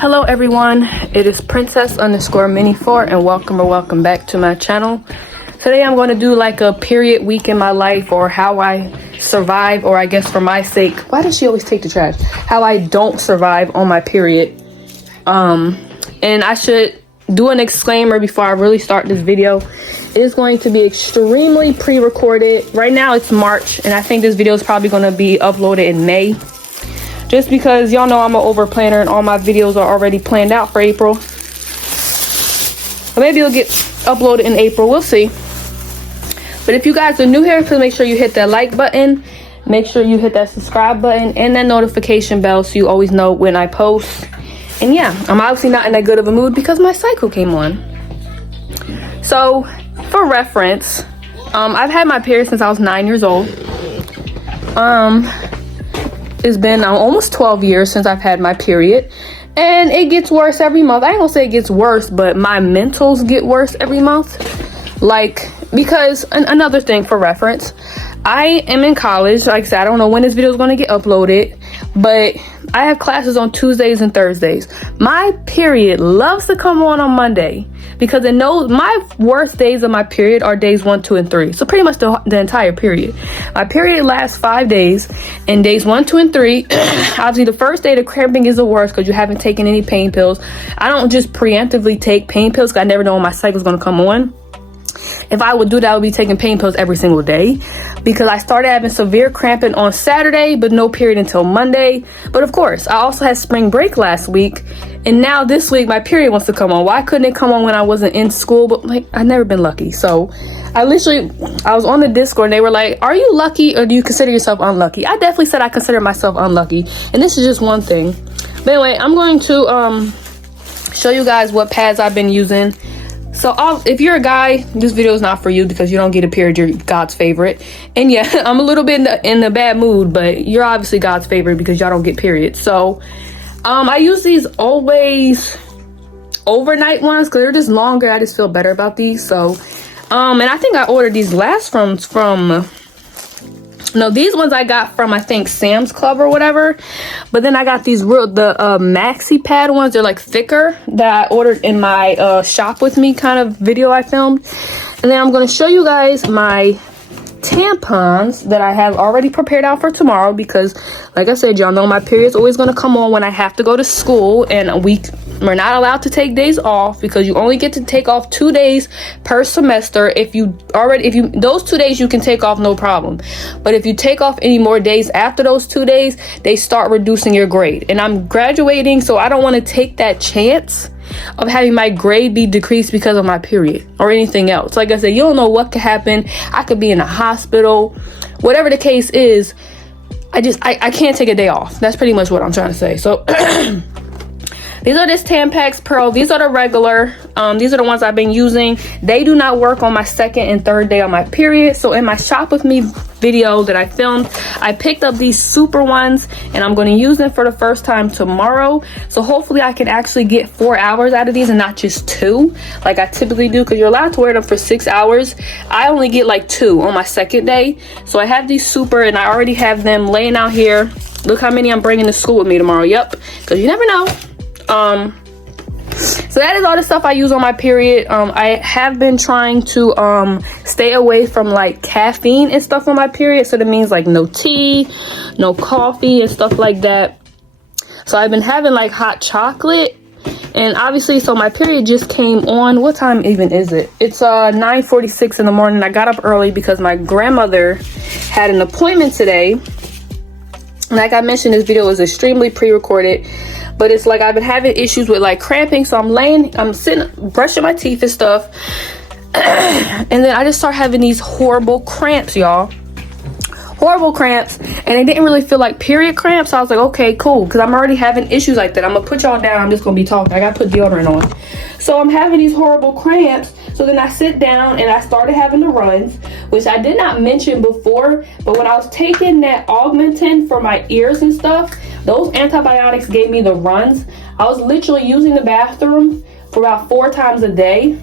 Hello everyone, it is princess_mini4 and welcome back to my channel. Today I'm going to do like a period week in my life, or how I survive, or I guess for my sake, why does she always take the trash? How I don't survive on my period. And I should do an disclaimer before I really start this video. It is going to be extremely pre-recorded. Right now it's March and I think this video is probably going to be uploaded in May. Just because y'all know I'm an over planner and all my videos are already planned out for April. Or maybe it'll get uploaded in April, we'll see. But if you guys are new here, please make sure you hit that like button. Make sure you hit that subscribe button and that notification bell so you always know when I post. And yeah, I'm obviously not in that good of a mood because my cycle came on. So, for reference, I've had my period since I was 9 years old. It's been almost 12 years since I've had my period, and it gets worse every month. I ain't gonna say it gets worse, but my mentals get worse every month. Like, because another thing for reference, I am in college. Like I said, I don't know when this video is going to get uploaded, but I have classes on Tuesdays and Thursdays. My period loves to come on Monday because it knows my worst days of my period are days 1, 2, and 3. So pretty much the entire period. My period lasts 5 days, and days 1, 2, and 3, obviously the first day the cramping is the worst because you haven't taken any pain pills. I don't just preemptively take pain pills because I never know when my cycle is going to come on. If I would do that, I would be taking pain pills every single day, because I started having severe cramping on Saturday, but no period until Monday. But of course, I also had spring break last week, and now this week my period wants to come on. Why couldn't it come on when I wasn't in school? But like, I've never been lucky. So I was on the Discord and they were like, are you lucky or do you consider yourself unlucky? I definitely said I consider myself unlucky, and this is just one thing. But anyway, I'm going to show you guys what pads I've been using. So if you're a guy, this video is not for you because you don't get a period, you're God's favorite. And yeah, I'm a little bit in the bad mood, but you're obviously God's favorite because y'all don't get periods. So I use these Always overnight ones because they're just longer. I just feel better about these. So and I think I ordered these last these ones I got from, I think, Sam's Club or whatever. But then I got these maxi pad ones. They're like thicker, that I ordered in my shop with me kind of video I filmed. And then I'm going to show you guys my tampons that I have already prepared out for tomorrow, because like I said, y'all know my period's always going to come on when I have to go to school, and we're not allowed to take days off because you only get to take off 2 days per semester. Those 2 days you can take off no problem, but if you take off any more days after those 2 days, they start reducing your grade. And I'm graduating, so I don't want to take that chance of having my grade be decreased because of my period or anything else. Like I said, you don't know what could happen. I could be in a hospital, whatever the case is. I can't take a day off. That's pretty much what I'm trying to say. So these are this Tampax Pearl. These are the regular. These are the ones I've been using. They do not work on my second and third day on my period. So in my shop with me video that I filmed, I picked up these super ones, and I'm going to use them for the first time tomorrow. So hopefully I can actually get 4 hours out of these and not just 2 like I typically do, because you're allowed to wear them for 6 hours. I only get like 2 on my second day. So I have these super, and I already have them laying out here. Look how many I'm bringing to school with me tomorrow. Yep, because you never know. So that is all the stuff I use on my period. I have been trying to stay away from like caffeine and stuff on my period. So that means like no tea, no coffee and stuff like that. So I've been having like hot chocolate, and obviously, so my period just came on. What time even is it? It's 9:46 in the morning. I got up early because my grandmother had an appointment today. Like I mentioned, this video is extremely pre-recorded. But it's like I've been having issues with like cramping, so I'm sitting brushing my teeth and stuff, and then I just start having these horrible cramps, y'all. Horrible cramps, and it didn't really feel like period cramps. So I was like, okay, cool, because I'm already having issues like that. I'm gonna put y'all down. I'm just gonna be talking. I gotta put deodorant on. So I'm having these horrible cramps. So then I sit down and I started having the runs, which I did not mention before. But when I was taking that Augmentin for my ears and stuff, those antibiotics gave me the runs. I was literally using the bathroom for about 4 times a day.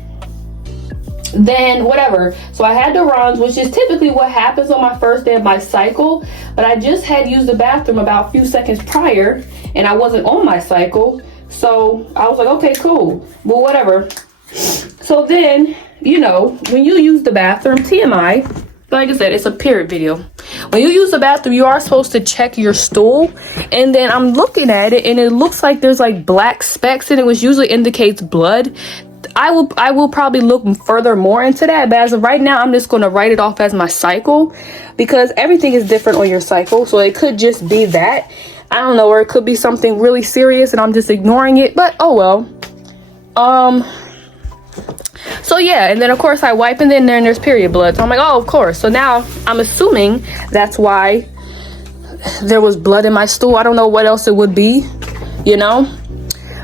Then whatever, so I had the runs, which is typically what happens on my first day of my cycle, but I just had used the bathroom about a few seconds prior and I wasn't on my cycle. So I was like, okay, cool. Well, whatever. So then, you know, when you use the bathroom, TMI, like I said, it's a period video. When you use the bathroom, you are supposed to check your stool. And then I'm looking at it and it looks like there's like black specks in it, which usually indicates blood. I will probably look further more into that, but as of right now, I'm just going to write it off as my cycle, because everything is different on your cycle. So it could just be that, I don't know, or it could be something really serious and I'm just ignoring it, but oh well. So yeah, and then of course I wipe, and then there's period blood. So I'm like, oh, of course. So now I'm assuming that's why there was blood in my stool. I don't know what else it would be, you know.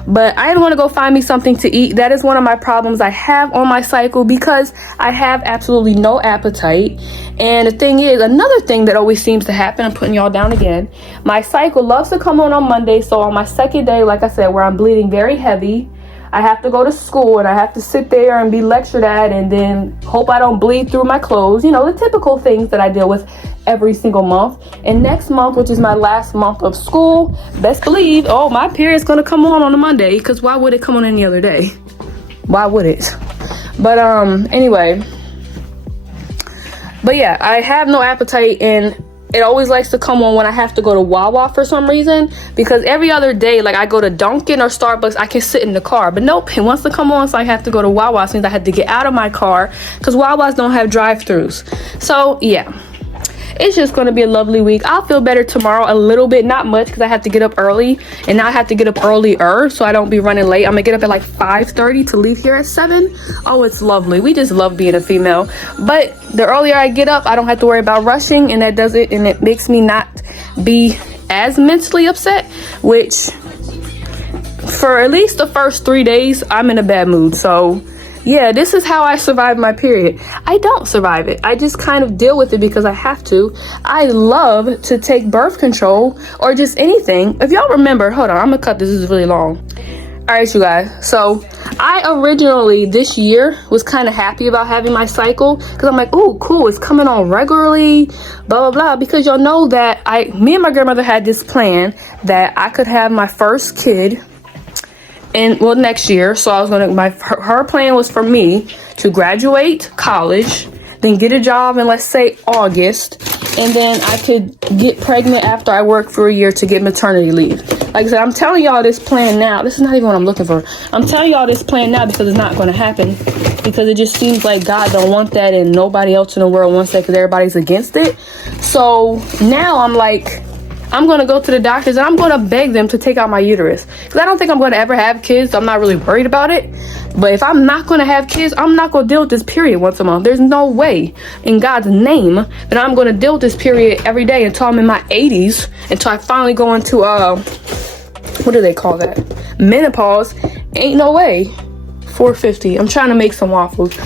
But I want to go find me something to eat. That is one of my problems I have on my cycle, because I have absolutely no appetite. And the thing is, another thing that always seems to happen, I'm putting y'all down again, my cycle loves to come on Monday. So on my second day, like I said, where I'm bleeding very heavy, I have to go to school and I have to sit there and be lectured at, and then hope I don't bleed through my clothes. You know, the typical things that I deal with every single month. And next month, which is my last month of school, best believe, oh, my period's gonna come on a Monday, because why would it come on any other day? Why would it? But anyway, but yeah, I have no appetite, and it always likes to come on when I have to go to Wawa for some reason, because every other day, like I go to Dunkin' or Starbucks, I can sit in the car. But nope, it wants to come on, so I have to go to Wawa. Since I had to get out of my car, because Wawas don't have drive-thrus. So yeah, it's just going to be a lovely week. I'll feel better tomorrow a little bit, not much, because I have to get up early, and now I have to get up earlier so I don't be running late. I'm gonna get up at like 5:30 to leave here at 7. Oh, it's lovely. We just love being a female. But the earlier I get up, I don't have to worry about rushing, and that does it, and it makes me not be as mentally upset, which for at least the first 3 days, I'm in a bad mood. So yeah, this is how I survive my period. I don't survive it. I just kind of deal with it because I have to. I love to take birth control or just anything. If y'all remember, hold on, I'm gonna cut this. This is really long. All right, you guys. So I originally this year was kind of happy about having my cycle, because I'm like, oh, cool, it's coming on regularly, blah, blah, blah. Because y'all know that me and my grandmother had this plan that I could have my first kid next year. So I was gonna, her plan was for me to graduate college, then get a job in, let's say, August, and then I could get pregnant after I work for a year to get maternity leave. Like I said, I'm telling y'all this plan now. This is not even what I'm looking for. I'm telling y'all this plan now because it's not going to happen, because it just seems like God don't want that, and nobody else in the world wants that, because everybody's against it. So now I'm like, I'm going to go to the doctors and I'm going to beg them to take out my uterus, because I don't think I'm going to ever have kids. So I'm not really worried about it. But if I'm not going to have kids, I'm not going to deal with this period once a month. There's no way in God's name that I'm going to deal with this period every day until I'm in my 80s, until I finally go into, what do they call that? Menopause. Ain't no way. 450. I'm trying to make some waffles.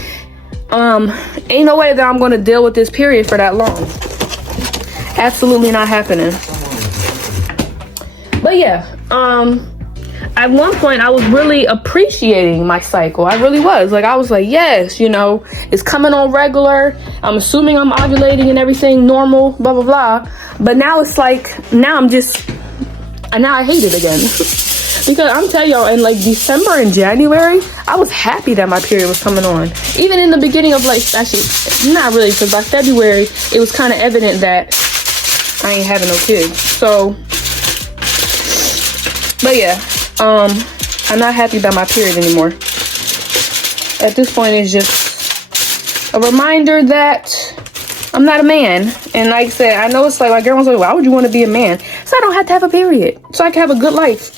Ain't no way that I'm going to deal with this period for that long. Absolutely not happening. But yeah, at one point I was really appreciating my cycle. I really was. Like, I was like, yes, you know, it's coming on regular. I'm assuming I'm ovulating and everything normal, blah, blah, blah. But now it's like, now I hate it again. Because I'm telling y'all, in like December and January, I was happy that my period was coming on. Even in the beginning of, like, actually, not really, because by February, it was kind of evident that I ain't having no kids. So, but yeah, I'm not happy about my period anymore. At this point, it's just a reminder that I'm not a man. And like I said, I know it's like, my girl was like, why would you want to be a man? So I don't have to have a period, so I can have a good life.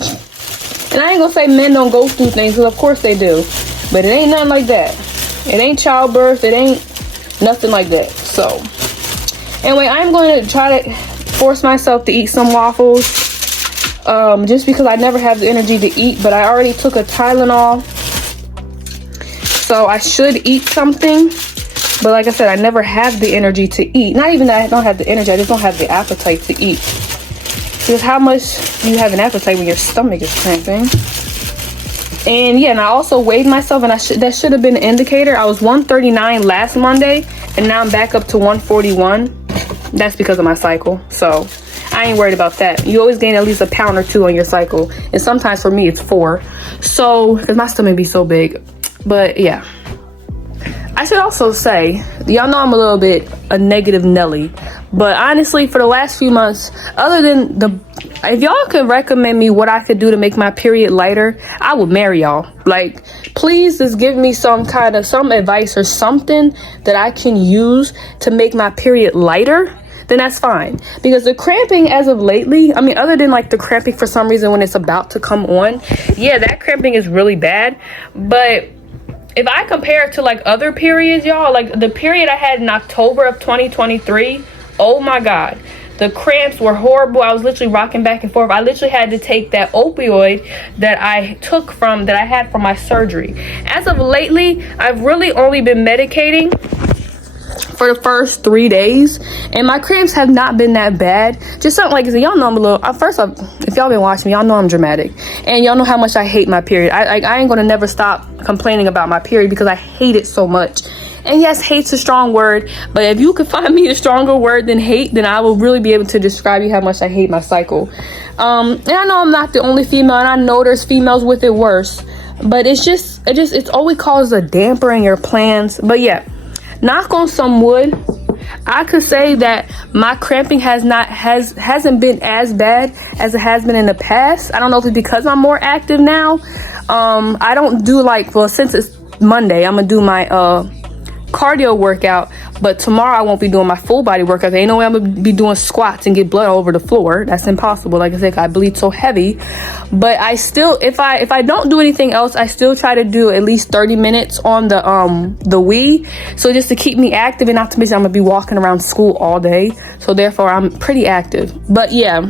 And I ain't gonna say men don't go through things, because of course they do. But it ain't nothing like that. It ain't childbirth. It ain't nothing like that. So anyway, I'm going to try to force myself to eat some waffles. Just because I never have the energy to eat. But I already took a Tylenol, so I should eat something. But like I said, I never have the energy to eat. Not even that I don't have the energy, I just don't have the appetite to eat. Because how much do you have an appetite when your stomach is cramping? And yeah, and I also weighed myself, and that should have been an indicator. I was 139 last Monday, and now I'm back up to 141. That's because of my cycle. So I I ain't worried about that. You always gain at least a pound or 2 on your cycle, and sometimes for me it's 4. So because my stomach be so big. But yeah, I should also say, y'all know I'm a little bit a negative Nelly, but honestly, for the last few months, other than if y'all could recommend me what I could do to make my period lighter, I would marry y'all. Like, please just give me some advice or something that I can use to make my period lighter. Then that's fine. Because the cramping as of lately, I mean, other than like the cramping for some reason when it's about to come on, yeah, that cramping is really bad. But if I compare it to like other periods, y'all, like the period I had in October of 2023, oh my God, the cramps were horrible. I was literally rocking back and forth. I literally had to take that opioid that I had from my surgery. As of lately, I've really only been medicating for the first 3 days, and my cramps have not been that bad. Just something like, y'all know I'm a little, first off, if y'all been watching me, y'all know I'm dramatic, and y'all know how much I hate my period. I ain't gonna never stop complaining about my period because I hate it so much. And yes, hate's a strong word, but if you could find me a stronger word than hate, then I will really be able to describe you how much I hate my cycle. And I know I'm not the only female, and I know there's females with it worse, but it's always causes a damper in your plans. But yeah, knock on some wood, I could say that my cramping hasn't been as bad as it has been in the past. I don't know if it's because I'm more active now. I don't do since it's Monday, I'm gonna do my cardio workout, but tomorrow I won't be doing my full body workout. There ain't no way I'm gonna be doing squats and get blood all over the floor. That's impossible. Like I said, I bleed so heavy. But I still, if I don't do anything else, I still try to do at least 30 minutes on the Wii. So just to keep me active, and not to mention I'm gonna be walking around school all day. So therefore I'm pretty active. But yeah,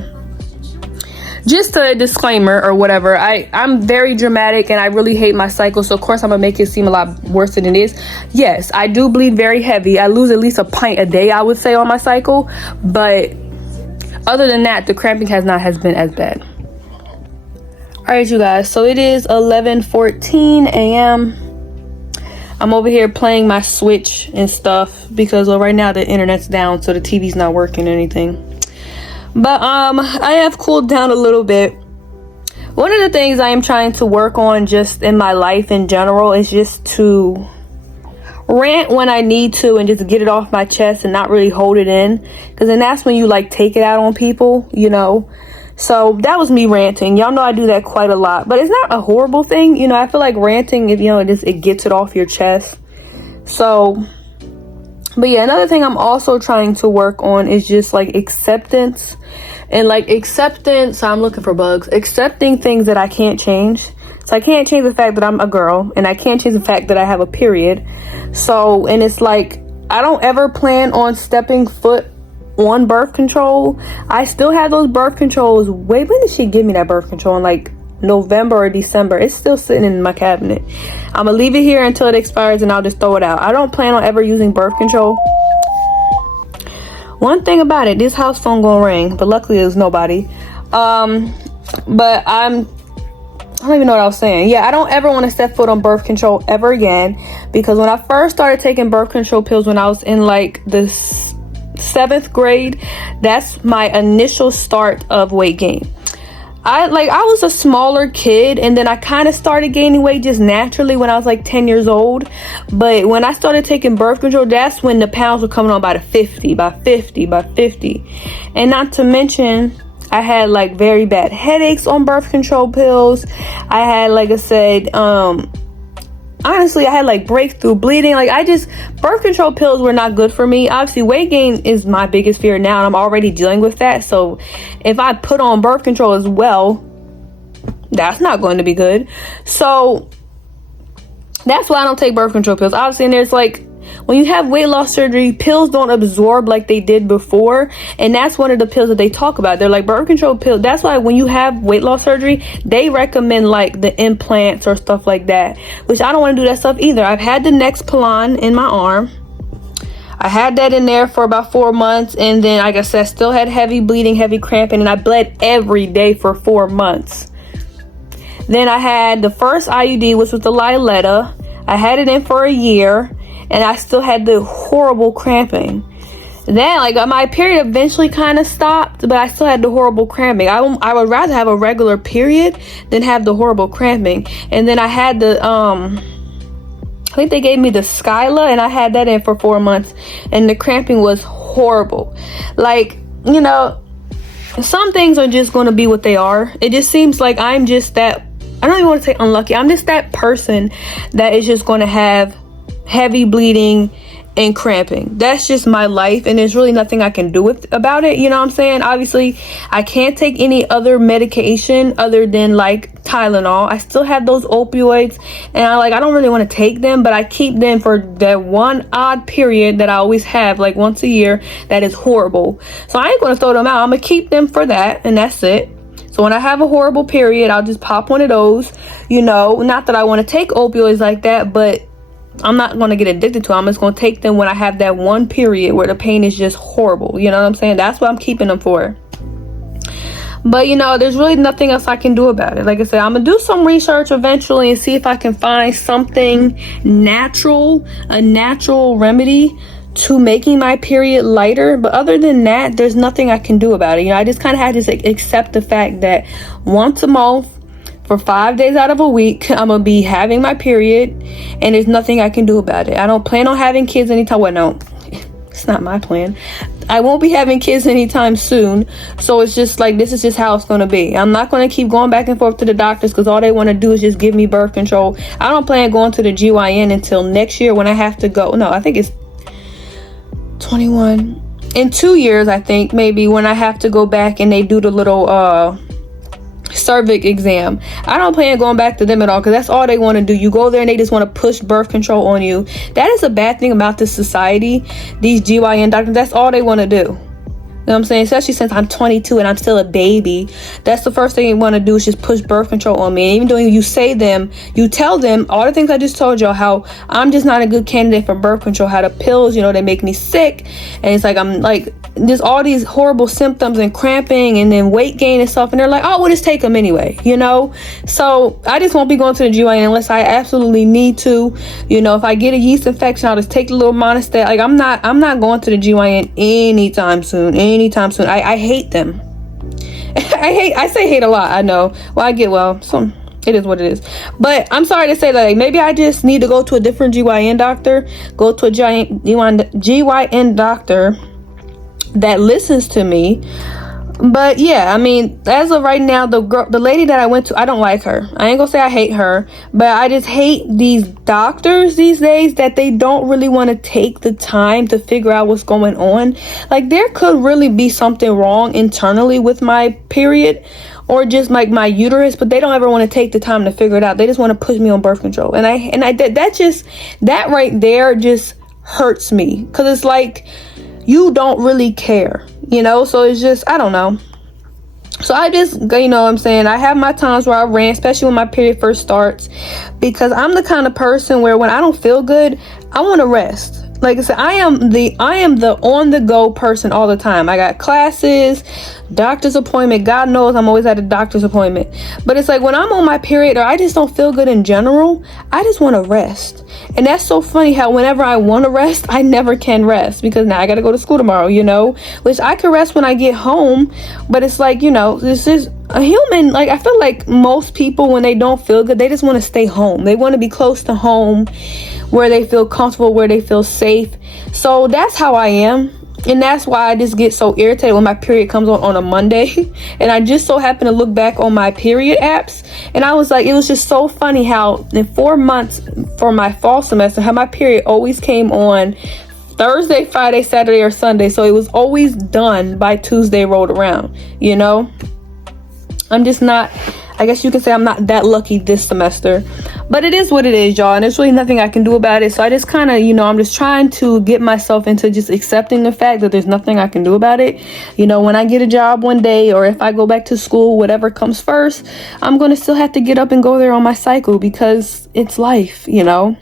just a disclaimer or whatever, I'm very dramatic and I really hate my cycle, so of course I'm gonna make it seem a lot worse than it is. Yes, I do bleed very heavy. I lose at least a pint a day, I would say, on my cycle, but other than that, the cramping has been as bad. All right, you guys, so it is 11:14 a.m. I'm over here playing my Switch and stuff because right now the internet's down, so the TV's not working or anything. But I have cooled down a little bit. One of the things I am trying to work on just in my life in general is just to rant when I need to and just get it off my chest and not really hold it in, because then that's when you take it out on people, you know. So that was me ranting. Y'all know I do that quite a lot, but it's not a horrible thing, you know. I feel like ranting, if it gets it off your chest. So, but yeah, another thing I'm also trying to work on is just acceptance. And acceptance, I'm looking for bugs. Accepting things that I can't change. So I can't change the fact that I'm a girl, and I can't change the fact that I have a period. So, and it's I don't ever plan on stepping foot on birth control. I still have those birth controls. Wait, when did she give me that birth control? In November or December. It's still sitting in my cabinet. I'm gonna leave it here until it expires and I'll just throw it out. I don't plan on ever using birth control. One thing about it, this house phone gonna ring, but luckily there's nobody. But I don't even know what I was saying. Yeah, I don't ever want to step foot on birth control ever again, because when I first started taking birth control pills when I was in the 7th grade, that's my initial start of weight gain. I was a smaller kid, and then I kind of started gaining weight just naturally when I was 10 years old. But when I started taking birth control, that's when the pounds were coming on by 50. And not to mention, I had very bad headaches on birth control pills. I had, like I said, honestly, I had breakthrough bleeding. Birth control pills were not good for me. Obviously, weight gain is my biggest fear now, and I'm already dealing with that. So if I put on birth control as well, that's not going to be good. So that's why I don't take birth control pills. Obviously, and there's when you have weight loss surgery, pills don't absorb like they did before. And that's one of the pills that they talk about. They're birth control pills. That's why when you have weight loss surgery, they recommend the implants or stuff like that, which I don't want to do that stuff either. I've had the Nexplanon in my arm. I had that in there for about 4 months. And then, like I said, I still had heavy bleeding, heavy cramping, and I bled every day for 4 months. Then I had the first IUD, which was the Liletta. I had it in for a year, and I still had the horrible cramping. then like my period eventually kind of stopped, but I still had the horrible cramping. I would rather have a regular period than have the horrible cramping. And then I had the I think they gave me the Skyla, and I had that in for 4 months, and the cramping was horrible. Like, you know, some things are just going to be what they are. It just seems like I'm just that, I don't even want to say unlucky, I'm just that person that is just going to have heavy bleeding and cramping. That's just my life, and there's really nothing I can do about it. You know what I'm saying? Obviously, I can't take any other medication other than like Tylenol. I still have those opioids, and I don't really want to take them, but I keep them for that one odd period that I always have, like once a year, that is horrible. So I ain't gonna throw them out. I'm gonna keep them for that, and that's it. So when I have a horrible period, I'll just pop one of those. You know, not that I want to take opioids like that, but I'm not going to get addicted to them. I'm just going to take them when I have that one period where the pain is just horrible. You know what I'm saying? That's what I'm keeping them for. But, you know, there's really nothing else I can do about it. Like I said, I'm going to do some research eventually and see if I can find something natural, a natural remedy to making my period lighter. But other than that, there's nothing I can do about it. You know, I just kind of had to accept the fact that once a month, for 5 days out of a week, I'm gonna be having my period, and there's nothing I can do about it. I don't plan on having kids anytime. Well, no, it's not my plan. I won't be having kids anytime soon, so it's just like, this is just how it's gonna be. I'm not gonna keep going back and forth to the doctors because all they want to do is just give me birth control. I don't plan on going to the GYN until next year when I have to go. No, I think it's 21. In 2 years, I think, maybe, when I have to go back and they do the little cervix exam. I don't plan on going back to them at all, because that's all they want to do. You go there and they just want to push birth control on you. That is a bad thing about this society. These GYN doctors, that's all they want to do. You know what I'm saying? Especially since I'm 22 and I'm still a baby. That's the first thing they want to do, is just push birth control on me. And even though you tell them all the things I just told y'all, how I'm just not a good candidate for birth control, how the pills, you know, they make me sick. And it's like, I'm like, there's all these horrible symptoms and cramping and then weight gain and stuff. And they're like, oh, we'll just take them anyway, you know? So I just won't be going to the GYN unless I absolutely need to. You know, if I get a yeast infection, I'll just take the little Monistat. Like, I'm not going to the GYN anytime soon. I hate them. I say hate a lot, I know. So it is what it is. But I'm sorry to say that, like, maybe I just need to go to a different GYN doctor, go to a GYN doctor that listens to me. But yeah, I mean, as of right now, the lady that I went to, I don't like her. I ain't gonna say I hate her, but I just hate these doctors these days that they don't really want to take the time to figure out what's going on. Like, there could really be something wrong internally with my period, or just like my uterus, but they don't ever want to take the time to figure it out. They just want to push me on birth control. And that right there just hurts me, because it's like, you don't really care, you know? So it's just, I don't know. So I just, you know what I'm saying, I have my times where I rant, especially when my period first starts, because I'm the kind of person where when I don't feel good, I want to rest. Like I said, I am the on the go person all the time. I got classes, doctor's appointment. God knows I'm always at a doctor's appointment. But it's like, when I'm on my period, or I just don't feel good in general, I just want to rest. And that's so funny how whenever I want to rest, I never can rest, because now I got to go to school tomorrow, you know, which I can rest when I get home. But it's like, you know, this is a human. Like, I feel like most people, when they don't feel good, they just want to stay home. They want to be close to home, where they feel comfortable, where they feel safe. So that's how I am. And that's why I just get so irritated when my period comes on a Monday. And I just so happen to look back on my period apps, and I was like, it was just so funny how in 4 months for my fall semester, how my period always came on Thursday, Friday, Saturday, or Sunday. So it was always done by Tuesday rolled around, you know? I'm just not, I guess you could say I'm not that lucky this semester. But it is what it is, y'all, and there's really nothing I can do about it. So I just kind of, you know, I'm just trying to get myself into just accepting the fact that there's nothing I can do about it. You know, when I get a job one day, or if I go back to school, whatever comes first, I'm going to still have to get up and go there on my cycle, because it's life, you know.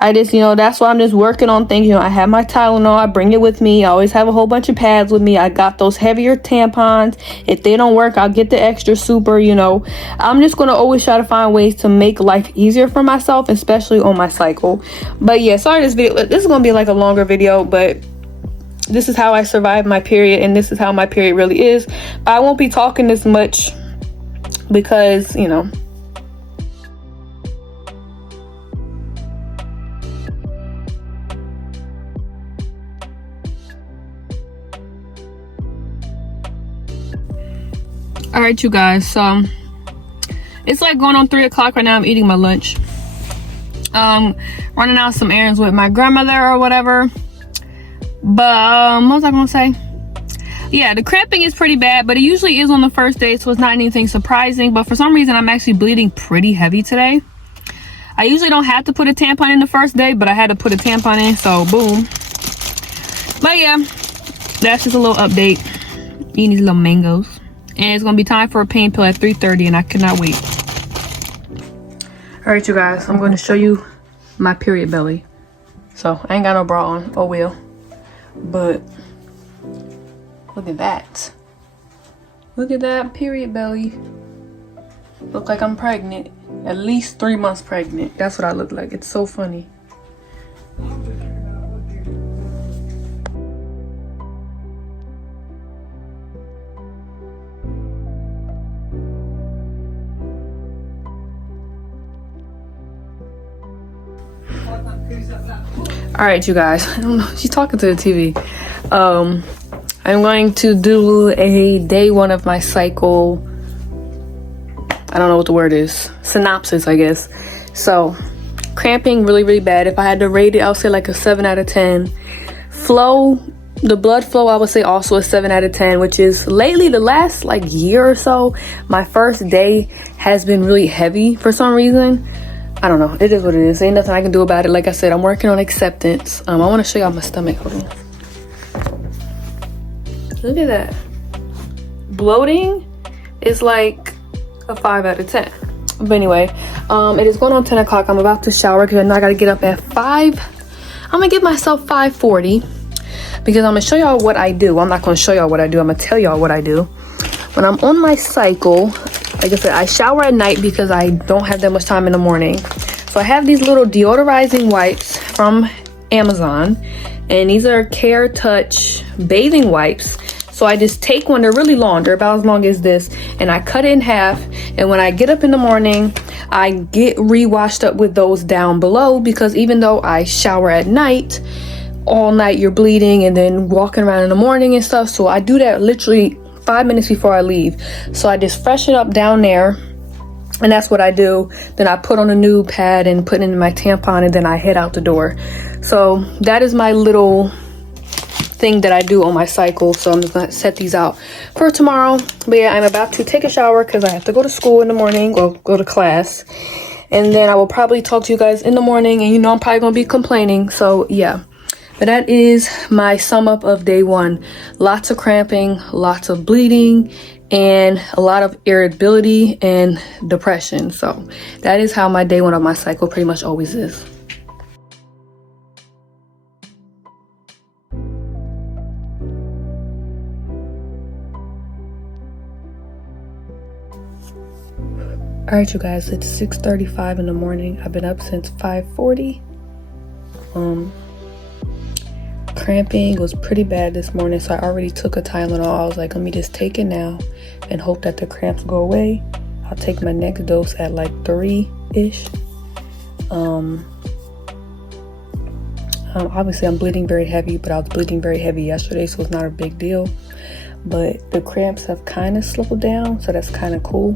I just, you know, that's why I'm just working on things. You know, I have my Tylenol, I bring it with me. I always have a whole bunch of pads with me. I got those heavier tampons. If they don't work, I'll get the extra super, you know. I'm just going to always try to find ways to make life easier for myself, especially on my cycle. But yeah, sorry, this is going to be like a longer video, but this is how I survive my period, and this is how my period really is. But I won't be talking this much because, you know. All right, you guys, so it's like going on 3 o'clock right now. I'm eating my lunch, running out some errands with my grandmother or whatever. But what was I gonna say? Yeah, the cramping is pretty bad, but it usually is on the first day, so it's not anything surprising. But for some reason, I'm actually bleeding pretty heavy today. I usually don't have to put a tampon in the first day, but I had to put a tampon in, so boom. But yeah, that's just a little update. Eating these little mangoes. And it's gonna be time for a pain pill at 3:30, and I cannot wait. All right, you guys, I'm gonna show you my period belly. So I ain't got no bra on, oh well. But look at that. Look at that period belly. Look like I'm pregnant. At least 3 months pregnant. That's what I look like. It's so funny. All right, you guys, I don't know, she's talking to the TV. I'm going to do a day 1 of my cycle. I don't know what the word is. Synopsis, I guess. So, cramping really, really bad. If I had to rate it, I would say like a 7 out of 10. Flow, the blood flow, I would say also a 7 out of 10, which is lately, the last like year or so, my first day has been really heavy for some reason. I don't know. It is what it is. Ain't nothing I can do about it. Like I said, I'm working on acceptance. I want to show y'all my stomach. Hold on. Look at that. Bloating is like a 5 out of 10. But anyway, it is going on 10 o'clock. I'm about to shower because I know I got to get up at 5. I'm going to give myself 5:40 because I'm going to show y'all what I do. I'm not going to show y'all what I do. I'm going to tell y'all what I do. When I'm on my cycle, like I said, I shower at night because I don't have that much time in the morning. So I have these little deodorizing wipes from Amazon, and these are Care Touch bathing wipes. So I just take one, they're really long, they're about as long as this, and I cut it in half. And when I get up in the morning, I get re-washed up with those down below, because even though I shower at night, all night you're bleeding and then walking around in the morning and stuff. So I do that literally 5 minutes before I leave. So I just freshen up down there, and that's what I do. Then I put on a new pad and put in my tampon, and then I head out the door. So that is my little thing that I do on my cycle. So I'm just gonna set these out for tomorrow. But yeah, I'm about to take a shower because I have to go to school in the morning, or go to class, and then I will probably talk to you guys in the morning, and you know I'm probably gonna be complaining. So yeah. But that is my sum up of day 1. Lots of cramping, lots of bleeding, and a lot of irritability and depression. So that is how my day 1 of my cycle pretty much always is. All right, you guys, it's 6:35 in the morning. I've been up since 5:40. Cramping was pretty bad this morning, so I already took a Tylenol. I was like, let me just take it now and hope that the cramps go away. I'll take my next dose at like 3-ish. Obviously I'm bleeding very heavy, but I was bleeding very heavy yesterday, so it's not a big deal. But the cramps have kind of slowed down, so that's kind of cool.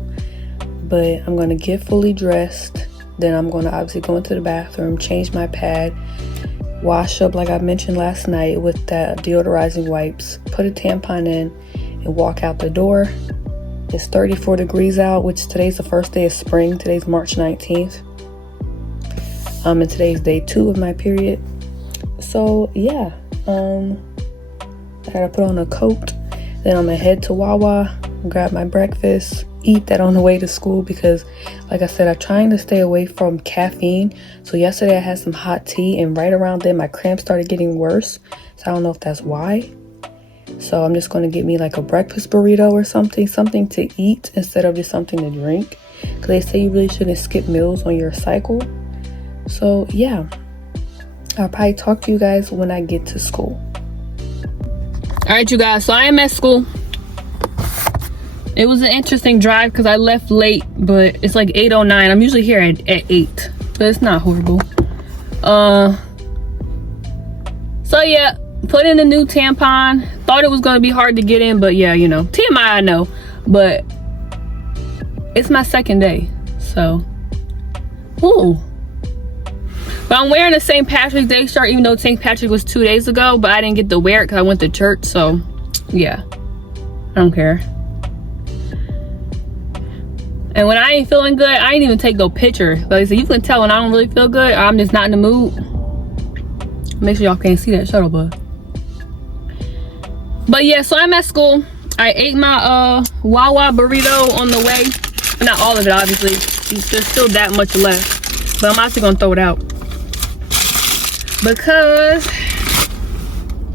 But I'm gonna get fully dressed. Then I'm gonna obviously go into the bathroom, change my pad, wash up like I mentioned last night with that deodorizing wipes, put a tampon in, and walk out the door. It's 34 degrees out, which today's the first day of spring. Today's March 19th. And today's day 2 of my period. So yeah, I gotta put on a coat. Then I'm gonna head to Wawa, grab my breakfast, eat that on the way to school, because like I said, I'm trying to stay away from caffeine. So yesterday I had some hot tea, and right around then my cramps started getting worse. So I don't know if that's why. So I'm just going to get me like a breakfast burrito or something to eat instead of just something to drink, because they say you really shouldn't skip meals on your cycle. So yeah, I'll probably talk to you guys when I get to school. All right, you guys, so I am at school. It was an interesting drive because I left late, but it's like 8:09. I'm usually here at 8, so it's not horrible. So yeah, put in a new tampon. Thought it was gonna be hard to get in, but yeah, you know, TMI, I know, but it's my second day, so ooh. But I'm wearing a St. Patrick's Day shirt, even though St. Patrick was 2 days ago, but I didn't get to wear it because I went to church, so yeah, I don't care. And when I ain't feeling good, I ain't even take no picture. Like, so you can tell when I don't really feel good or I'm just not in the mood. Make sure y'all can't see that shuttle bug. But yeah, so I'm at school. I ate my Wawa burrito on the way. Not all of it, obviously. There's still that much left. But I'm actually gonna throw it out. Because,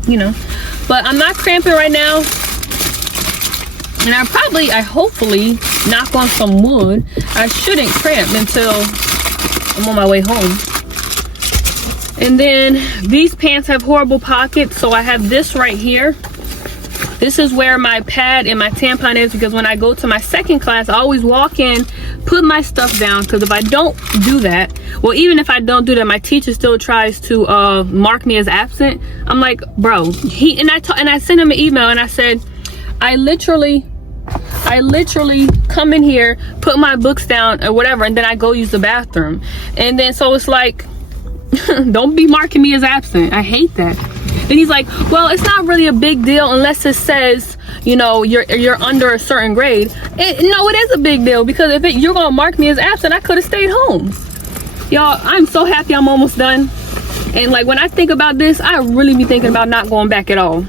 you know. But I'm not cramping right now. And I hopefully, knock on some wood, I shouldn't cramp until I'm on my way home. And then these pants have horrible pockets, so I have this right here. This is where my pad and my tampon is, because when I go to my second class, I always walk in, put my stuff down, because if I don't do that, well, even if I don't do that, my teacher still tries to mark me as absent. I'm like, bro, and I sent him an email and I said, I literally come in here, put my books down or whatever, and then I go use the bathroom. And then so it's like, don't be marking me as absent. I hate that. And he's like, well, it's not really a big deal unless it says, you know, you're under a certain grade. No, it is a big deal, because if you're gonna mark me as absent, I could have stayed home. Y'all, I'm so happy I'm almost done. And like, when I think about this, I really be thinking about not going back at all.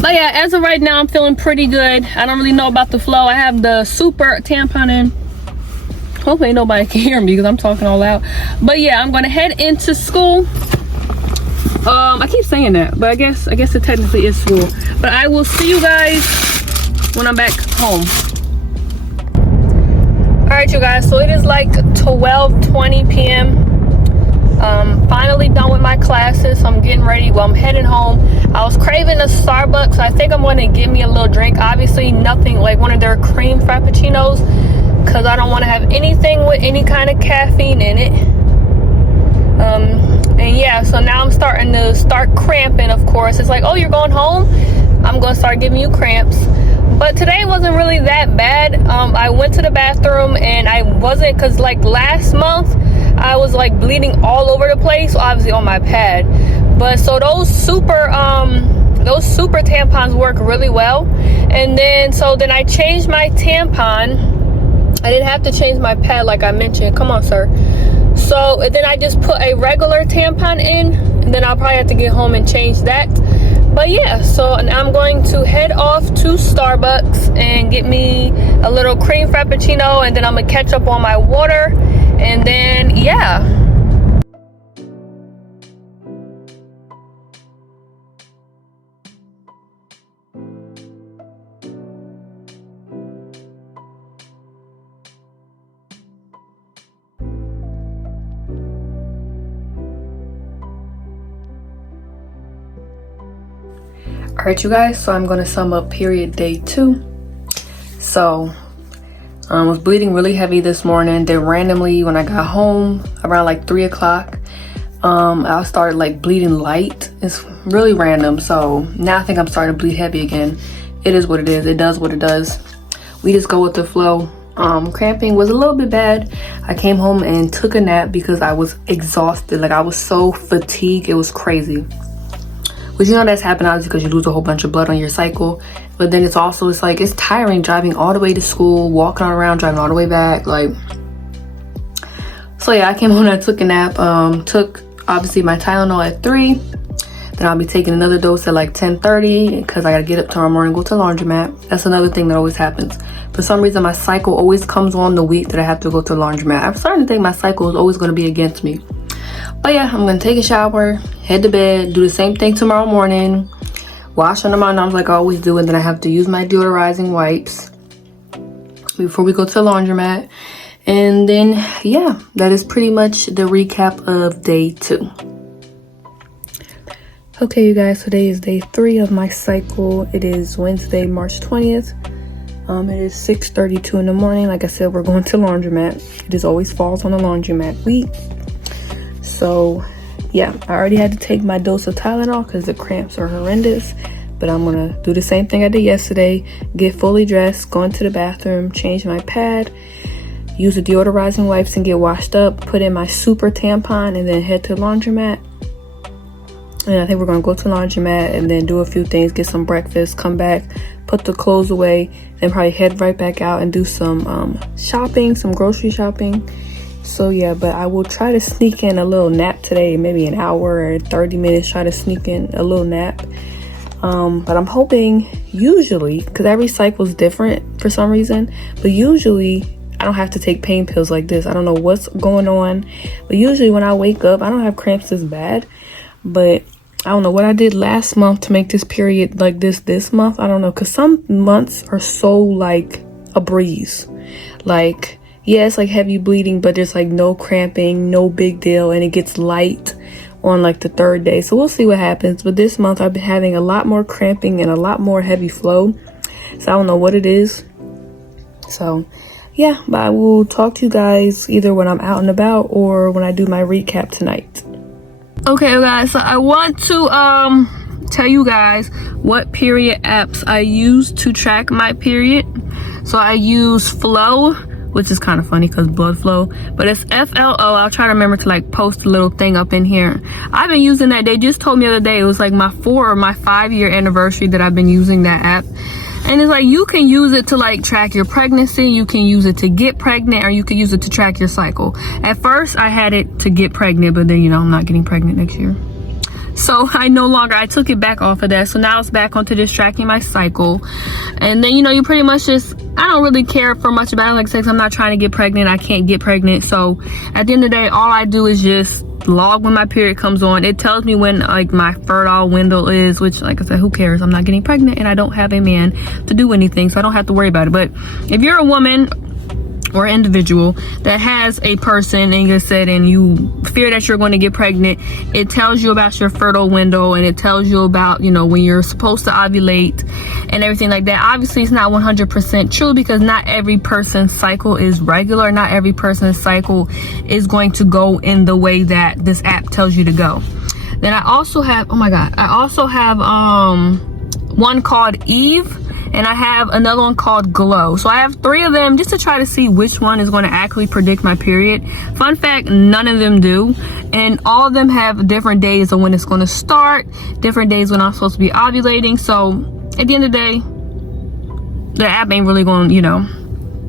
But yeah, as of right now, I'm feeling pretty good. I don't really know about the flow. I have the super tampon in. Hopefully nobody can hear me because I'm talking all loud. But yeah, I'm gonna head into school. I keep saying that, but I guess it technically is school. But I will see you guys when I'm back home. All right, you guys, so it is like 12:20 p.m. Finally done with my classes, so I'm getting ready. Well, I'm heading home. I was craving a Starbucks, so I think I'm going to get me a little drink. Obviously nothing like one of their cream frappuccinos, because I don't want to have anything with any kind of caffeine in it. And yeah, so now I'm starting to cramping, of course. It's like, oh, you're going home? I'm going to start giving you cramps. But today wasn't really that bad. I went to the bathroom and I wasn't, because like last month, I was like bleeding all over the place, obviously on my pad. But so those super tampons work really well. And then I changed my tampon. I didn't have to change my pad like I mentioned. Come on, sir. So then I just put a regular tampon in, and then I'll probably have to get home and change that. But yeah, so now I'm going to head off to Starbucks and get me a little cream frappuccino, and then I'm gonna catch up on my water, and then yeah. Alright, you guys, so I'm going to sum up period day 2. So I was bleeding really heavy this morning. Then randomly when I got home around like 3 o'clock, I started like bleeding light. It's really random. So now I think I'm starting to bleed heavy again. It is what it is. It does what it does. We just go with the flow. Cramping was a little bit bad. I came home and took a nap because I was exhausted. Like, I was so fatigued. It was crazy. But you know that's happened obviously because you lose a whole bunch of blood on your cycle. But then it's tiring driving all the way to school, walking around, driving all the way back. Like, so yeah, I came home and I took a nap. Took obviously my Tylenol at 3. Then I'll be taking another dose at like 10:30 because I gotta get up tomorrow morning and go to the laundromat. That's another thing that always happens. For some reason, my cycle always comes on the week that I have to go to the laundromat. I'm starting to think my cycle is always going to be against me. But yeah, I'm going to take a shower, head to bed, do the same thing tomorrow morning, wash under my arms like I always do, and then I have to use my deodorizing wipes before we go to the laundromat. And then, yeah, that is pretty much the recap of day 2. Okay, you guys, today is day 3 of my cycle. It is Wednesday, March 20th. It is 6:32 in the morning. Like I said, we're going to laundromat. It is always falls on the laundromat week. So, yeah, I already had to take my dose of Tylenol because the cramps are horrendous. But I'm going to do the same thing I did yesterday. Get fully dressed, go into the bathroom, change my pad, use the deodorizing wipes and get washed up, put in my super tampon, and then head to the laundromat. And I think we're going to go to the laundromat and then do a few things, get some breakfast, come back, put the clothes away, then probably head right back out and do some shopping, some grocery shopping. So yeah, but I will try to sneak in a little nap today, maybe an hour or 30 minutes, try to sneak in a little nap. But I'm hoping usually, because every cycle is different for some reason, but usually I don't have to take pain pills like this. I don't know what's going on, but usually when I wake up, I don't have cramps this bad. But I don't know what I did last month to make this period like this month. I don't know, because some months are so like a breeze. Like, yeah, it's like heavy bleeding, but there's like no cramping, no big deal, and it gets light on like the 3rd day. So we'll see what happens. But this month I've been having a lot more cramping and a lot more heavy flow. So I don't know what it is. So yeah, but I will talk to you guys either when I'm out and about or when I do my recap tonight. Okay, guys, so I want to tell you guys what period apps I use to track my period. So I use Flow, which is kind of funny because blood flow, but it's FLO. I'll try to remember to like post a little thing up in here. I've been using that. They just told me the other day it was like my 4 or my 5 year anniversary that I've been using that app. And it's like you can use it to like track your pregnancy, you can use it to get pregnant, or you can use it to track your cycle. At first I had it to get pregnant, but then I'm not getting pregnant next year. So I took it back off of that. So now it's back onto just tracking my cycle. And then, you pretty much I don't really care for much about it. Like I said, I'm not trying to get pregnant. I can't get pregnant. So at the end of the day, all I do is just log when my period comes on. It tells me when like my fertile window is, which like I said, who cares? I'm not getting pregnant and I don't have a man to do anything. So I don't have to worry about it. But if you're a woman or individual that has a person and you said and you fear that you're going to get pregnant, it tells you about your fertile window and it tells you about when you're supposed to ovulate and everything like that. Obviously it's not 100% true because not every person's cycle is regular. Not every person's cycle is going to go in the way that this app tells you to go. Then I also have one called Eve, and I have another one called Glow. So I have 3 of them just to try to see which one is going to actually predict my period. Fun fact, none of them do. And all of them have different days of when it's going to start, different days when I'm supposed to be ovulating. So at the end of the day, the app ain't really going,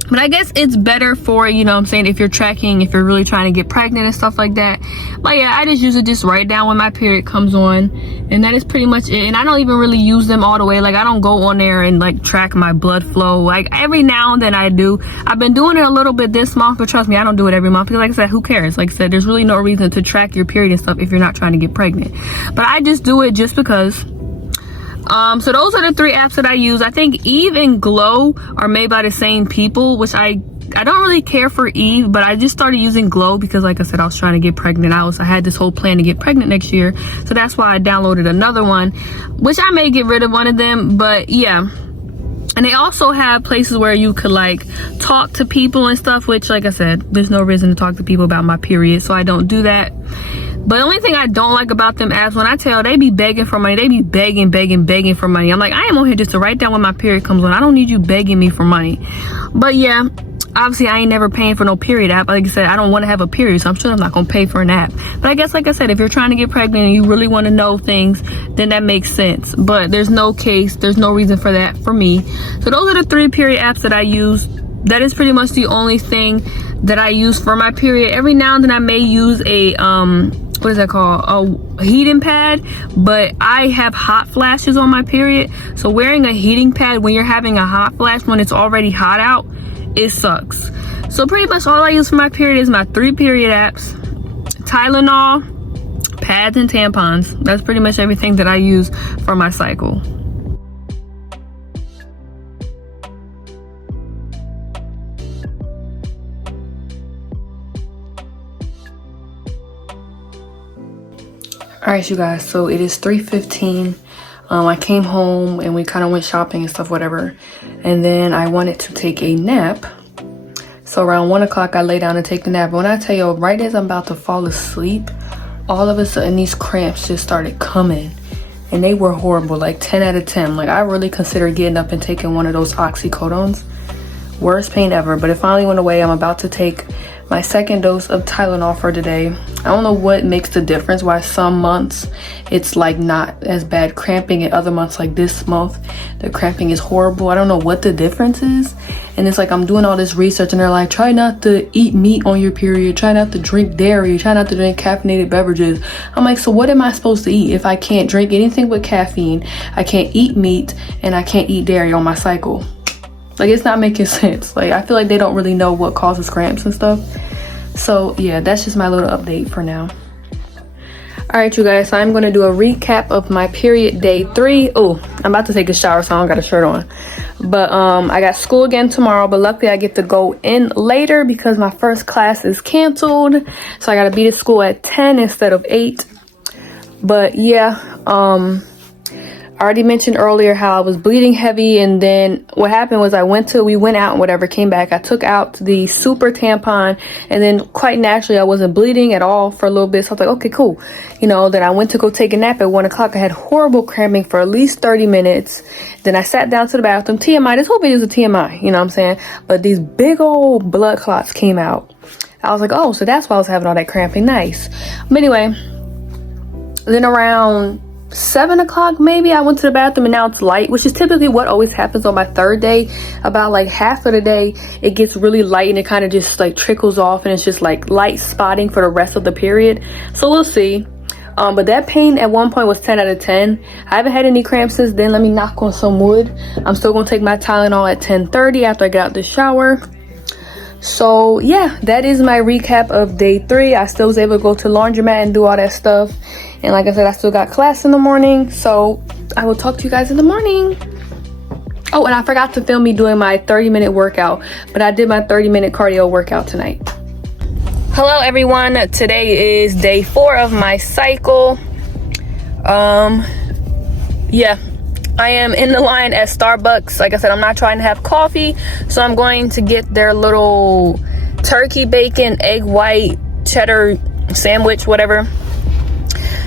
But I guess it's better for, if you're tracking, if you're really trying to get pregnant and stuff like that. But yeah, I just usually just write down when my period comes on. And that is pretty much it. And I don't even really use them all the way. Like, I don't go on there and, like, track my blood flow. Like, every now and then I do. I've been doing it a little bit this month, but trust me, I don't do it every month. Because, like I said, who cares? Like I said, there's really no reason to track your period and stuff if you're not trying to get pregnant. But I just do it just because. So those are the 3 apps that I use. I think Eve and Glow are made by the same people, which I don't really care for Eve, but I just started using Glow because, like I said, I was trying to get pregnant. I had this whole plan to get pregnant next year. So that's why I downloaded another one, which I may get rid of one of them, but yeah. And they also have places where you could like talk to people and stuff, which, like I said, there's no reason to talk to people about my period, so I don't do that. But the only thing I don't like about them apps, when I tell, they be begging for money. They be begging for money. I'm like, I am on here just to write down when my period comes on. I don't need you begging me for money. But yeah, obviously I ain't never paying for no period app. Like I said, I don't want to have a period, so I'm sure I'm not going to pay for an app. But I guess, like I said, if you're trying to get pregnant and you really want to know things, then that makes sense. But there's no reason for that for me. So those are the 3 period apps that I use. That is pretty much the only thing that I use for my period. Every now and then I may use a what is that called, a heating pad, but I have hot flashes on my period. So wearing a heating pad when you're having a hot flash when it's already hot out, it sucks. So pretty much all I use for my period is my 3 period apps, Tylenol, pads, and tampons. That's pretty much everything that I use for my cycle. All right, you guys, so it is 3:15. I came home and we kind of went shopping and stuff, whatever. And then I wanted to take a nap. So around 1 o'clock, I lay down to take a nap. When I tell you, right as I'm about to fall asleep, all of a sudden these cramps just started coming. And they were horrible, like 10 out of 10. Like, I really considered getting up and taking one of those oxycodones. Worst pain ever, but it finally went away. I'm about to take my second dose of Tylenol for today. I don't know what makes the difference, why some months it's like not as bad cramping, and other months like this month the cramping is horrible. I don't know what the difference is. And it's like I'm doing all this research and they're like, try not to eat meat on your period, try not to drink dairy, try not to drink caffeinated beverages. I'm like, so what am I supposed to eat if I can't drink anything with caffeine, I can't eat meat, and I can't eat dairy on my cycle? Like, it's not making sense. Like, I feel like they don't really know what causes cramps and stuff. So yeah, that's just my little update for now. All right, you guys, so I'm gonna do a recap of my period day 3. Oh, I'm about to take a shower, so I don't got a shirt on. But I got school again tomorrow, but luckily I get to go in later because my first class is canceled. So I gotta be to school at 10 instead of 8. But yeah, I already mentioned earlier how I was bleeding heavy, and then what happened was we went out and whatever, came back. I took out the super tampon, and then quite naturally I wasn't bleeding at all for a little bit. So I was like, okay, cool. You know, then I went to go take a nap at 1 o'clock. I had horrible cramping for at least 30 minutes. Then I sat down to the bathroom. TMI, this whole video is a TMI, you know what I'm saying? But these big old blood clots came out. I was like, oh, so that's why I was having all that cramping. Nice. But anyway, then around 7 o'clock maybe I went to the bathroom, and now it's light, which is typically what always happens on my third day. About like half of the day it gets really light and it kind of just like trickles off, and it's just like light spotting for the rest of the period. So we'll see. But that pain at one point was 10 out of 10. I haven't had any cramps since then. Let me knock on some wood. I'm still gonna take my Tylenol at 10:30 after I get out the shower. So yeah, that is my recap of day 3. I still was able to go to laundromat and do all that stuff, and like I said, I still got class in the morning, so I will talk to you guys in the morning. Oh, and I forgot to film me doing my 30-minute workout, but I did my 30-minute cardio workout tonight. Hello everyone, today is day 4 of my cycle. Yeah, I am in the line at Starbucks. Like I said, I'm not trying to have coffee, so I'm going to get their little turkey bacon egg white cheddar sandwich, whatever.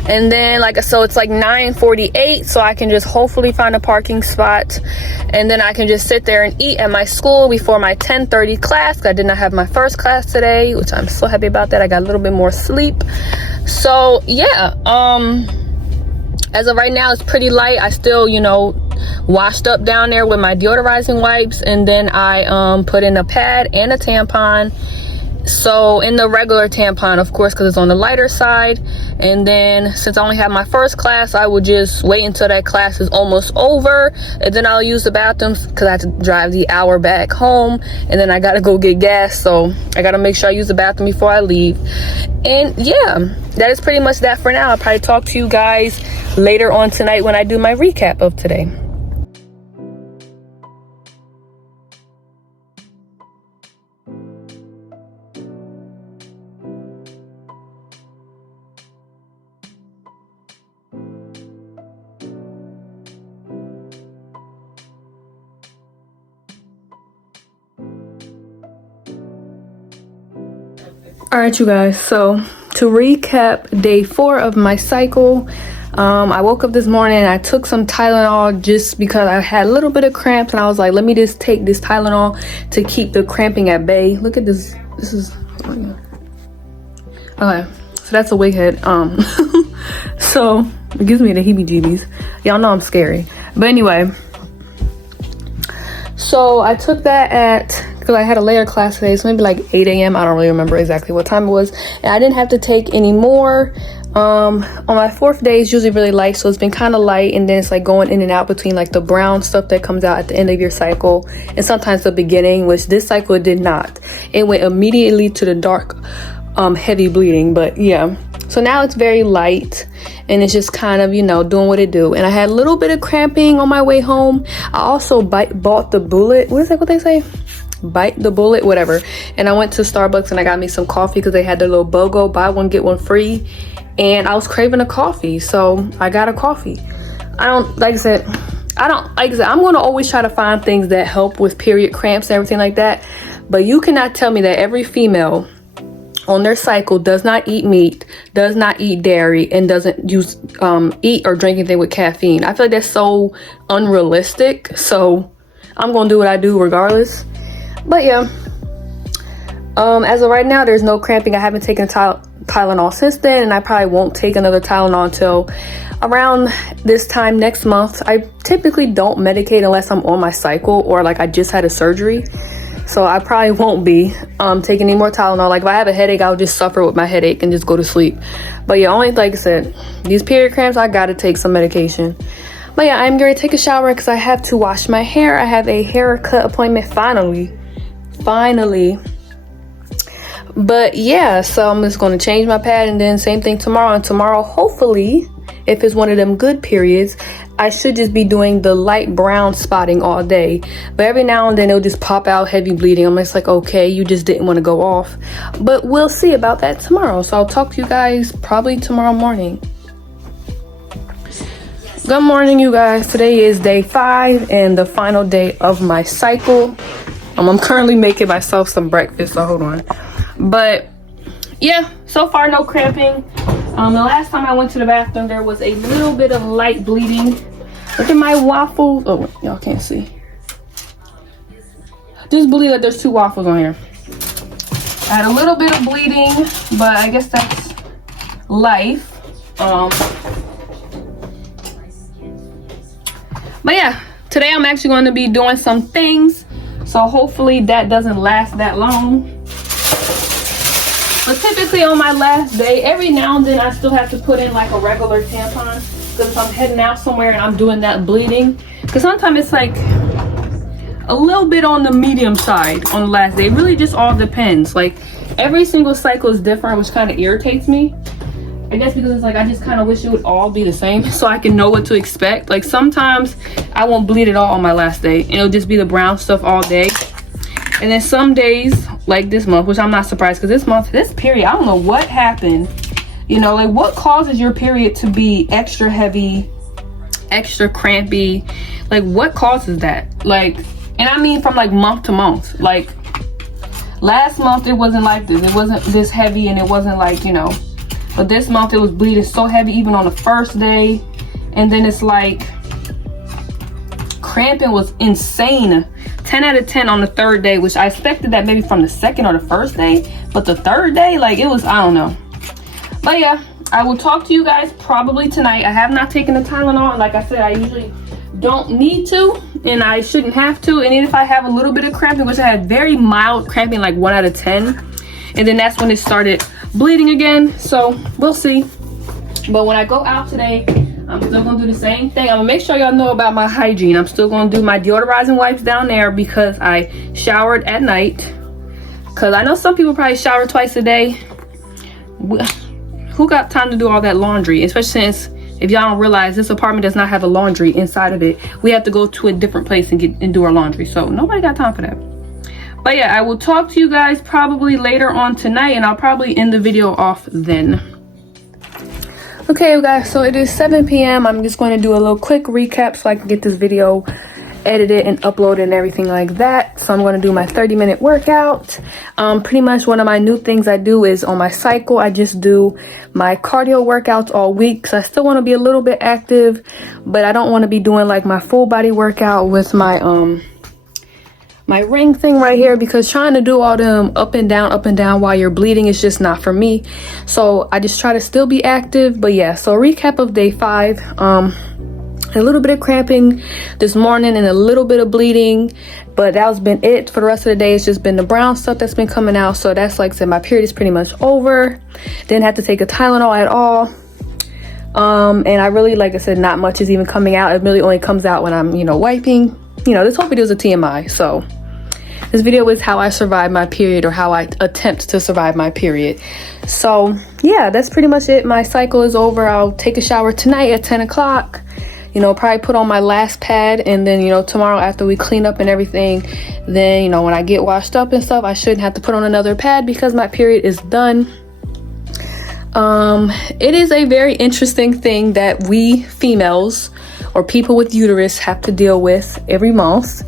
And then so it's like 9:48, so I can just hopefully find a parking spot, and then I can just sit there and eat at my school before my 10:30 class. I did not have my first class today, which I'm so happy about that. I got a little bit more sleep. So yeah, as of right now, it's pretty light. I still, you know, washed up down there with my deodorizing wipes, and then I put in a pad and a tampon. So in the regular tampon, of course, because it's on the lighter side. And then since I only have my first class, I will just wait until that class is almost over, and then I'll use the bathrooms because I have to drive the hour back home, and then I gotta go get gas, so I gotta make sure I use the bathroom before I leave. And yeah, that is pretty much that for now. I'll probably talk to you guys later on tonight when I do my recap of today. All right, you guys, so to recap day 4 of my cycle, I woke up this morning and I took some Tylenol just because I had a little bit of cramps, and I was like, let me just take this Tylenol to keep the cramping at bay. Look at this. This is okay, so that's a wig head. So it gives me the heebie-jeebies. Y'all know I'm scary, but anyway, so I took that at, because I had a later class today, so maybe like 8 a.m. I don't really remember exactly what time it was, and I didn't have to take any more. On my 4th day, it's usually really light, so it's been kind of light, and then it's like going in and out between like the brown stuff that comes out at the end of your cycle, and sometimes the beginning, which this cycle it did not. It went immediately to the dark, heavy bleeding. But yeah, so now it's very light, and it's just kind of, you know, doing what it do. And I had a little bit of cramping on my way home. I also bought the bullet. What is that? What they say? Bite the bullet, whatever. And I went to Starbucks and I got me some coffee because they had their little BOGO, buy one get one free. and I was craving a coffee, so I got a coffee. I'm gonna always try to find things that help with period cramps and everything like that, but you cannot tell me that every female on their cycle does not eat meat, does not eat dairy, and doesn't eat or drink anything with caffeine. I feel like that's so unrealistic, so I'm gonna do what I do regardless. But yeah, as of right now, there's no cramping. I haven't taken Tylenol since then, and I probably won't take another Tylenol until around this time next month. I typically don't medicate unless I'm on my cycle or like I just had a surgery, so I probably won't be taking any more Tylenol. Like if I have a headache, I'll just suffer with my headache and just go to sleep. But yeah, only like I said, these period cramps, I gotta take some medication. But yeah, I'm going to take a shower because I have to wash my hair. I have a haircut appointment finally. But yeah, so I'm just going to change my pad, and then same thing tomorrow. And tomorrow, hopefully, if it's one of them good periods, I should just be doing the light brown spotting all day. But every now and then it'll just pop out heavy bleeding. I'm just like, okay, you just didn't want to go off. But we'll see about that tomorrow. So I'll talk to you guys probably tomorrow morning. Good morning, you guys. Today is day 5 and the final day of my cycle. I'm currently making myself some breakfast, so hold on. But yeah, so far no cramping. The last time I went to the bathroom, there was a little bit of light bleeding. Look at my waffles. Oh, y'all can't see. Just believe that there's 2 waffles on here. I had a little bit of bleeding, but I guess that's life. But yeah, today I'm actually going to be doing some things, so hopefully that doesn't last that long. But typically on my last day, every now and then I still have to put in like a regular tampon, because if I'm heading out somewhere and I'm doing that bleeding, because sometimes it's like a little bit on the medium side on the last day. It really just all depends. Like every single cycle is different, which kind of irritates me. I guess because it's like I just kind of wish it would all be the same so I can know what to expect. Like sometimes I won't bleed at all on my last day, and it'll just be the brown stuff all day. And then some days, like this month, which I'm not surprised, because this period, I don't know what happened. You know, like what causes your period to be extra heavy, extra crampy? Like what causes that? Like, and I mean from like month to month. Like last month it wasn't like this. It wasn't this heavy, and it wasn't like, you know. But this month it was bleeding so heavy even on the first day. And then it's like cramping was insane. 10 out of 10 on the 3rd day, which I expected that maybe from the 2nd or the 1st day. But the 3rd day, like it was, I don't know. But yeah, I will talk to you guys probably tonight. I have not taken the Tylenol. Like I said, I usually don't need to, and I shouldn't have to. And even if I have a little bit of cramping, which I had very mild cramping, like 1 out of 10. And then that's when it started bleeding again, so we'll see. But when I go out today, I'm still gonna do the same thing. I'm gonna make sure y'all know about my hygiene. I'm still gonna do my deodorizing wipes down there because I showered at night. Because I know some people probably shower twice a day. Who got time to do all that laundry? Especially since, if y'all don't realize, this apartment does not have a laundry inside of it. We have to go to a different place and do our laundry, so nobody got time for that. But yeah, I will talk to you guys probably later on tonight, and I'll probably end the video off then. Okay, you guys, so it is 7 p.m. I'm just going to do a little quick recap so I can get this video edited and uploaded and everything like that. So I'm going to do my 30-minute workout. Pretty much one of my new things I do is on my cycle, I just do my cardio workouts all week, because I still want to be a little bit active, but I don't want to be doing like my full body workout with my my ring thing right here, because trying to do all them up and down while you're bleeding is just not for me. So I just try to still be active. But yeah, so recap of day 5. A little bit of cramping this morning and a little bit of bleeding, but that's been it for the rest of the day. It's just been the brown stuff that's been coming out. So that's, like I said, my period is pretty much over. Didn't have to take a Tylenol at all. And I really, like I said, not much is even coming out. It really only comes out when I'm, you know, wiping. You know, this whole video is a TMI, so this video is how I survive my period, or how I attempt to survive my period. So yeah, that's pretty much it. My cycle is over. I'll take a shower tonight at 10 o'clock. You know, probably put on my last pad, and then, you know, tomorrow after we clean up and everything, then, you know, when I get washed up and stuff, I shouldn't have to put on another pad because my period is done. It is a very interesting thing that we females or people with uterus have to deal with every month.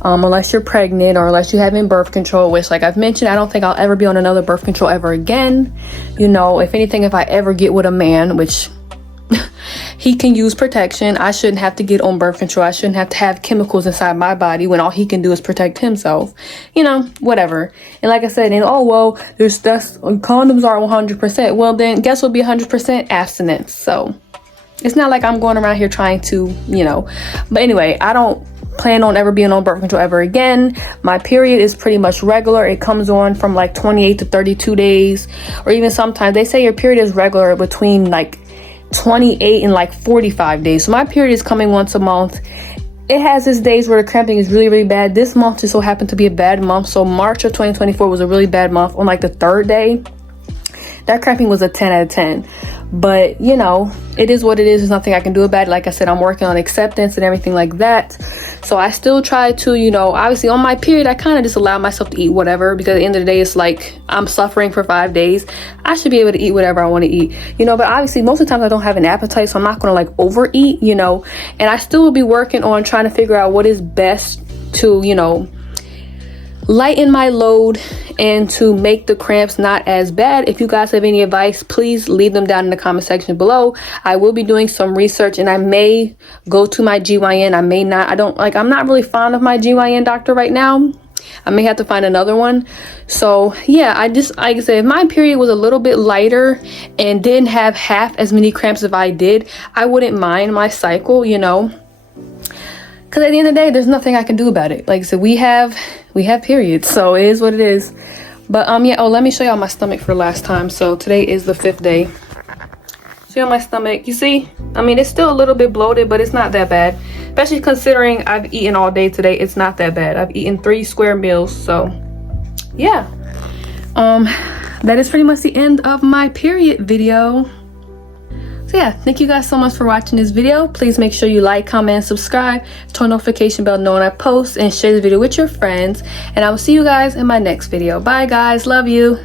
Unless you're pregnant or unless you're having birth control, which, like I've mentioned, I don't think I'll ever be on another birth control ever again. You know, if anything, if I ever get with a man, which he can use protection, I shouldn't have to get on birth control. I shouldn't have to have chemicals inside my body when all he can do is protect himself. You know, whatever. And like I said, and oh, well, condoms are 100%. Well, then guess what'll be 100%? Abstinence. So it's not like I'm going around here trying to, you know. But anyway, I don't plan on ever being on birth control ever again. My period is pretty much regular. It comes on from like 28 to 32 days, or even sometimes they say your period is regular between like 28 and like 45 days. So my period is coming once a month. It has its days where the cramping is really, really bad. This month just so happened to be a bad month. So March of 2024 was a really bad month. On like the third day, that cramping was a 10 out of 10. But, you know, it is what it is. There's nothing I can do about it. Like I said, I'm working on acceptance and everything like that. So I still try to, you know, obviously on my period, I kind of just allow myself to eat whatever, because at the end of the day, it's like I'm suffering for 5 days. I should be able to eat whatever I want to eat, you know, but obviously most of the time I don't have an appetite, so I'm not going to like overeat, you know, and I still will be working on trying to figure out what is best to, you know, lighten my load and to make the cramps not as bad. If you guys have any advice, please leave them down in the comment section below. I will be doing some research and I may go to my GYN. I may not. I'm not really fond of my GYN doctor right now. I may have to find another one. So yeah, like I said, if my period was a little bit lighter and didn't have half as many cramps as I did, I wouldn't mind my cycle, you know. Because at the end of the day, there's nothing I can do about it. Like I said, we have periods, so it is what it is. But yeah, oh, let me show y'all my stomach for the last time. So today is the 5th day. Show y'all my stomach. You see? I mean, it's still a little bit bloated, but it's not that bad. Especially considering I've eaten all day today, it's not that bad. I've eaten 3 square meals, so yeah. That is pretty much the end of my period video. So yeah, thank you guys so much for watching this video. Please make sure you like, comment, and subscribe. Turn notification bell knowing I post, and share the video with your friends. And I will see you guys in my next video. Bye guys, love you.